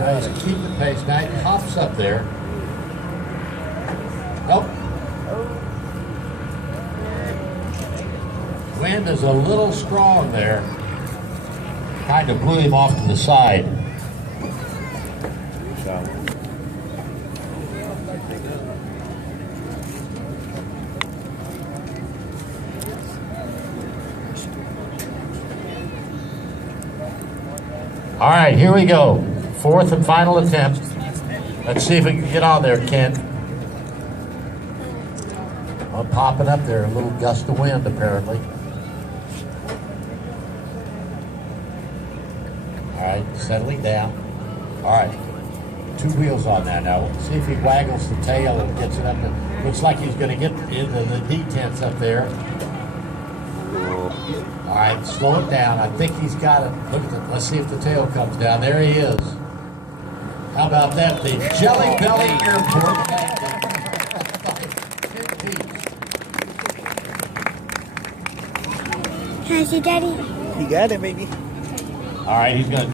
Tries to keep the pace. Now he pops up there. Nope. Wind is a little strong there. Kind of blew him off to the side. All right, here we go. Fourth and final attempt. Let's see if we can get on there, Kent. Well, popping up there, a little gust of wind apparently. All right, settling down. All right, 2 wheels on that now. We'll see if he waggles the tail and gets it up. Looks like he's going to get into the detents up there. All right, slow it down. I think he's got it. Look at it. Let's see if the tail comes down. There he is. How about that? The Jelly Belly Airport. How's your daddy? You got it, baby. All right, he's going to